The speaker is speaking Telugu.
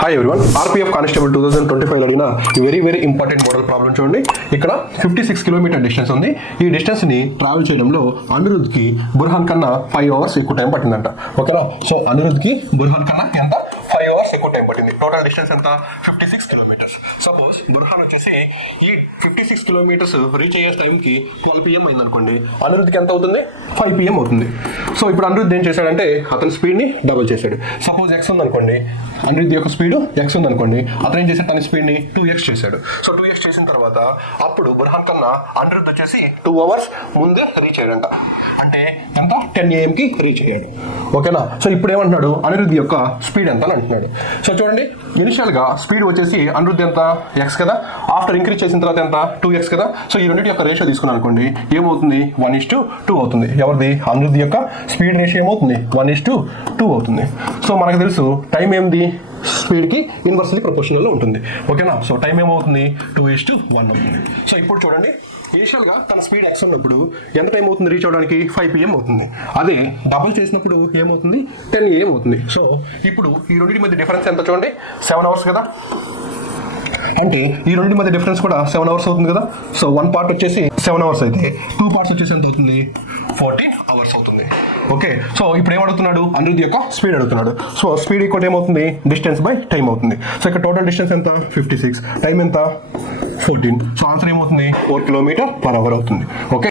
హాయ్ ఎవ్రీవన్, ఆర్పిఎఫ్ కానిస్టేబుల్ 2025 అడిగిన వెరీ ఇంపార్టెంట్ మోడల్ ప్రాబ్లం చూడండి. ఇక్కడ 56 కిలోమీటర్ డిస్టెన్స్ ఉంది. ఈ డిస్టెన్స్ ని ట్రావెల్ చేయడంలో అనిరుద్ధ్కి బుర్హాన్ కన్నా 5 అవర్స్ ఎక్కువ టైం పట్టిందంట. ఓకేనా? సో అనిరుద్ధ్కి బుర్హాన్ కన్నా ఎంత 5 అవర్స్ ఎక్కువ టైం పట్టింది. టోటల్ డిస్టెన్స్ ఎంత 56 కిలోమీటర్స్. సపోజ్ బుర్హాన్ వచ్చేసి ఈ 56 కిలోమీటర్స్ రీచ్ అయ్యే టైంకి 12 PM అయింది అనుకోండి. అనిరుద్ధ్కి ఎంత అవుతుంది? 5 PM అవుతుంది. సో ఇప్పుడు అనిరుద్ధ్ ఏం చేశాడంటే అతని స్పీడ్ని డబుల్ చేశాడు. సపోజ్ ఎక్స్ ఉంది అనుకోండి, అనిరుద్ధ్ యొక్క స్పీడ్ ఎక్స్ ఉంది అనుకోండి, అతను ఏం చేశాడు? తన స్పీడ్ని 2x చేశాడు. సో 2x చేసిన తర్వాత అప్పుడు బుర్హాన్ కన్నా అనిరుద్ధ్ వచ్చేసి 2 అవర్స్ ముందే రీచ్ అయ్యాడంట. అంటే ఎంత 10 AM రీచ్ అయ్యాడు. ఓకేనా? సో ఇప్పుడు ఏమంటున్నాడు? అనిరుద్ధ్ యొక్క స్పీడ్ ఎంత అని అంటున్నాడు. సో చూడండి, ఇనిషియల్గా స్పీడ్ వచ్చేసి అనిరుద్ధ్ ఎంత x కదా, ఆఫ్టర్ ఇంక్రీజ్ చేసిన తర్వాత ఎంత 2x కదా. సో ఈ రెండింటి యొక్క రేషియో తీసుకున్నాను అనుకోండి, ఏమవుతుంది? 1:2 అవుతుంది. ఎవరిది? అనిరుద్ధ్ యొక్క స్పీడ్ రేషియో ఏమవుతుంది? 1:2 అవుతుంది. సో మనకు తెలుసు టైం ఏంది? స్పీడ్కి ఇన్వర్స్లీ ప్రపోర్షనల్లో ఉంటుంది. ఓకేనా? సో టైం ఏమవుతుంది? 2:1 అవుతుంది. సో ఇప్పుడు చూడండి, ఇనిషియల్గా తన స్పీడ్ ఎక్స్ ఉన్నప్పుడు ఎంత టైం అవుతుంది రీచ్ అవడానికి? 5 PM అవుతుంది. అదే డబుల్ చేసినప్పుడు ఏమవుతుంది? 10 AM అవుతుంది. సో ఇప్పుడు ఈ రెండింటి మధ్య డిఫరెన్స్ ఎంత చూడండి? 7 అవర్స్ కదా. అంటే ఈ రెండింటి మధ్య డిఫరెన్స్ కూడా 7 అవర్స్ అవుతుంది కదా. సో 1 పార్ట్ వచ్చేసి 7 అవర్స్ అయితే 2 పార్ట్స్ వచ్చేసి ఎంత అవుతుంది? 14 అవర్స్ అవుతుంది. ఓకే. సో ఇప్పుడు ఏం అడుగుతున్నాడు? అనిరుద్ధ్ యొక్క స్పీడ్ అడుగుతున్నాడు. సో స్పీడ్ ఈక్వల్ ఏమవుతుంది? డిస్టెన్స్ బై టైం అవుతుంది. సో ఇక్కడ టోటల్ డిస్టెన్స్ ఎంత? 56. టైం ఎంత? 14. సో ఆన్సర్ ఏమవుతుంది? 4 km/h అవుతుంది. ఓకే.